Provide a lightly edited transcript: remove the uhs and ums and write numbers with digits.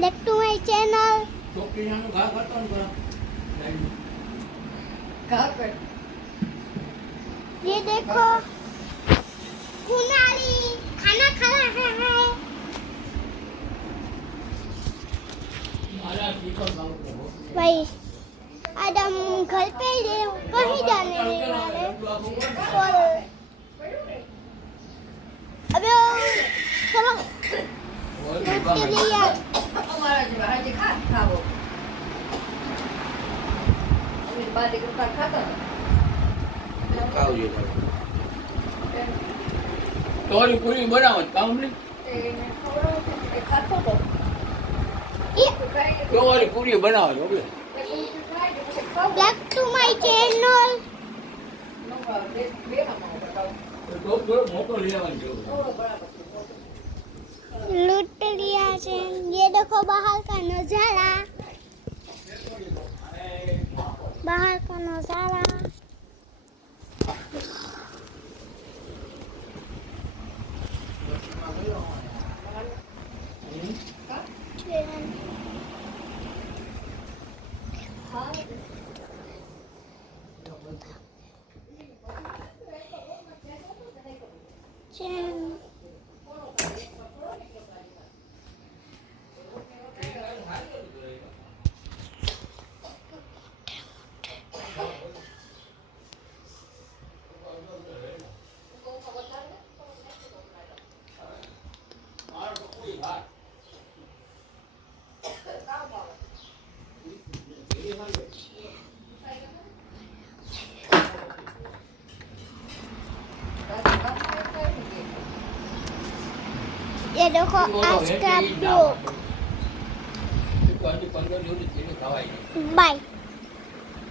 Back to my channel. ये देखो कुनाली खाना खा रहा है। भाई आज हम घर पे ही कहीं जाने नहीं वाले और अबे चलो के लिए हमारा जो है जी खाओ अभी बाद एक का खाता ખાવ જોઈએ તોરી પૂરી બનાવો કામ નહીં એ ખાતો તો તોરી પૂરી બનાવો છો એટલે back to my channel. થોડો મોટો લઈ આવવાનો છે लूट लिया है। ये देखो बाहर का नजारा, बाहर का नजारा। ये देखो आज का ब्लॉग। बाय।